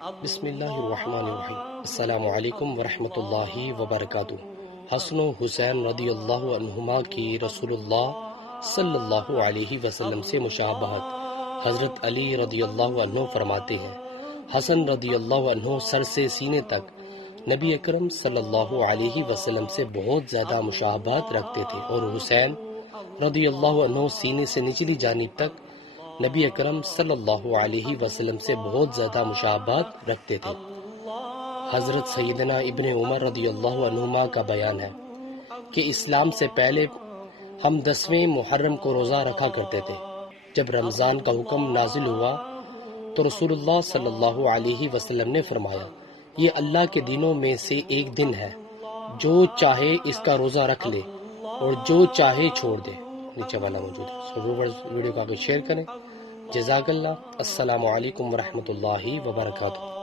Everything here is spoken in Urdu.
بسم اللہ الرحمن الرحیم۔ السلام علیکم ورحمۃ اللہ وبرکاتہ۔ حسن و حسین رضی اللہ عنہما کی رسول اللہ صلی اللہ علیہ وسلم سے مشابہت۔ حضرت علی رضی اللہ عنہ فرماتے ہیں، حسن رضی اللہ عنہ سر سے سینے تک نبی اکرم صلی اللہ علیہ وسلم سے بہت زیادہ مشابہت رکھتے تھے، اور حسین رضی اللہ عنہ سینے سے نچلی جانب تک نبی اکرم صلی اللہ علیہ وسلم سے بہت زیادہ مشابہت رکھتے تھے۔ حضرت سیدنا ابن عمر رضی اللہ عنہما کا بیان ہے کہ اسلام سے پہلے ہم 10ویں محرم کو روزہ رکھا کرتے تھے۔ جب رمضان کا حکم نازل ہوا تو رسول اللہ صلی اللہ علیہ وسلم نے فرمایا، یہ اللہ کے دنوں میں سے ایک دن ہے، جو چاہے اس کا روزہ رکھ لے اور جو چاہے چھوڑ دے۔ نیچے والا موجود ہے۔ سو ویورز ویڈیو کو آگے شیئر کریں۔ جزاک اللہ۔ السلام علیکم ورحمۃ اللہ وبرکاتہ۔